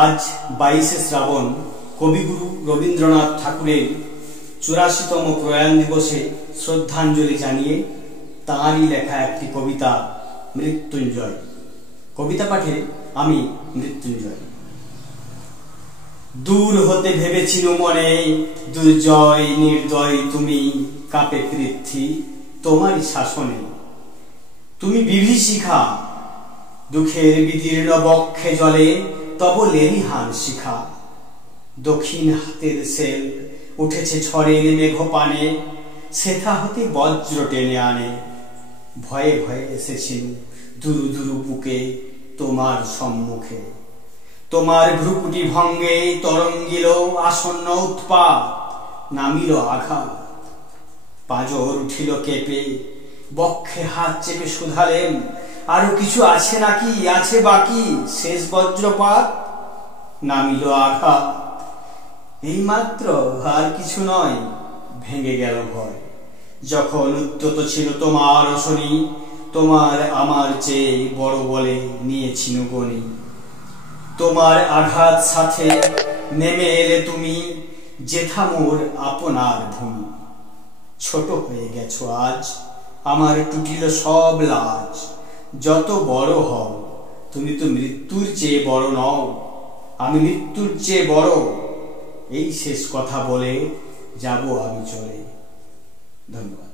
আজ 22শে শ্রাবণ কবিগুরু রবীন্দ্রনাথ ঠাকুরের 84তম প্রয়াণ দিবসে শ্রদ্ধাঞ্জলি জানিয়ে তাঁরই লেখা একটি কবিতা মৃত্যুঞ্জয়। কবিতা পাঠে আমি মৃত্যুঞ্জয়। দূর হতে ভেবেছিল মনে দুর্জয় নির্দয় তুমি, কাঁপে পৃথ্বী তোমারই শাসনে। তুমি বিভীষিখা দুঃখের বিদীর্ণ বক্ষে জলে, তব লেলিহান শিখা। দক্ষিণ হাতের সেল উঠেছে ঝড়ের মেঘপানে, সেথা হতে বজ্র টেনে আনে। ভয়ে ভয়ে এসেছিল দুরু দুরু বুকে তোমার সম্মুখে। তোমার ভ্রুকুটি ভঙ্গে তরঙ্গিল আসন্ন উৎপাত, নামিল আঘাত। পাঁজর উঠিল কেঁপে, বক্ষে হাত চেপে শুধালেন, আরো কিছু আছে নাকি, আছে বাকি শেষ বজ্রপাত। নামিল আঘাত, এইমাত্র আর কিছু নয়। ভেঙে গেল ভয়, যখন উদ্যত ছিল তোমার রসনী। তোমার আমার চেয়ে বড় বলে নিয়েছিল গণি। তোমার আঘাত সাথে নেমে এলে তুমি, যেথা মোর আপনার ভূমি। ছোট হয়ে গেছো আজ, আমার টুটিল সব লাজ। যত বড় হও তুমি তো মৃত্যুর চেয়ে বড় নও, আমি মৃত্যুর চেয়ে বড়। এই শেষ কথা বলে যাব আমি চলে। ধন্যবাদ।